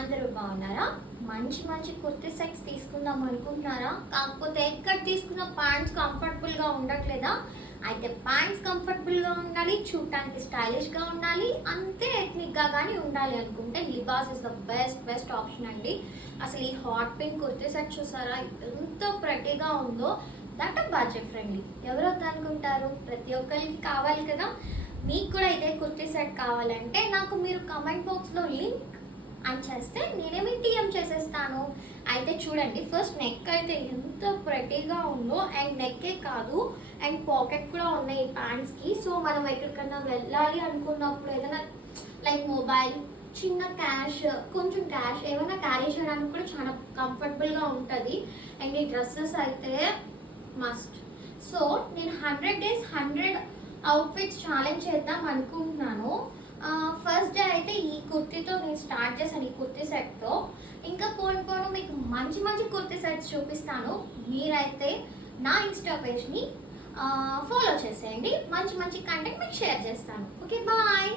అందరూ బాగున్నారా? మంచి మంచి కుర్తీ సెట్స్ తీసుకుందాం అనుకుంటున్నారా? కాకపోతే ఎక్కడ తీసుకున్న ప్యాంట్స్ కంఫర్టబుల్గా ఉండట్లేదా? అయితే ప్యాంట్స్ కంఫర్టబుల్గా ఉండాలి, చూడటానికి స్టైలిష్గా ఉండాలి, అంతే ఎథ్నిక్గా కానీ ఉండాలి అనుకుంటే Libas is the best option అండి. అసలు ఈ హాట్ పింక్ కుర్తీ సెట్ చూసారా, ఎంత ప్రతిగా ఉందో. That budget friendly. ఎవరు వద్దనుకుంటారు? ప్రతి ఒక్కరికి కావాలి కదా. మీకు కూడా ఇదే కుర్తీ సెట్ కావాలంటే నాకు మీరు కమెంట్ బాక్స్లో లింక్ అని చేస్తే నేనేమి టీఎం చేసేస్తాను. అయితే చూడండి, ఫస్ట్ నెక్ అయితే ఎంత ప్రతిగా ఉందో, అండ్ నెక్కే కాదు అండ్ పాకెట్ కూడా ఉన్నాయి ఈ ప్యాంట్స్కి. సో మనం ఎక్కడికన్నా వెళ్ళాలి అనుకున్నప్పుడు ఏదైనా లైక్ మొబైల్, చిన్న క్యాష్, కొంచెం క్యాష్ ఏమైనా క్యారీ చేయడానికి కూడా చాలా కంఫర్టబుల్గా ఉంటుంది. అండ్ ఈ డ్రెస్సెస్ అయితే మస్ట్. సో నేను 100 days 100 అవుట్ఫిట్స్ ఛాలెంజ్ చేద్దాం అనుకుంటున్నాను. ఫస్ట్ డే అయితే ఈ కుర్తీతో నేను స్టార్ట్ చేశాను, ఈ కుర్తీ సెట్తో. ఇంకా పోను పోను మీకు మంచి మంచి కుర్తీ సెట్స్ చూపిస్తాను. మీరైతే నా ఇన్స్టా పేజ్ని ఫాలో చేసేయండి. మంచి మంచి కంటెంట్ మీకు షేర్ చేస్తాను. Okay, bye.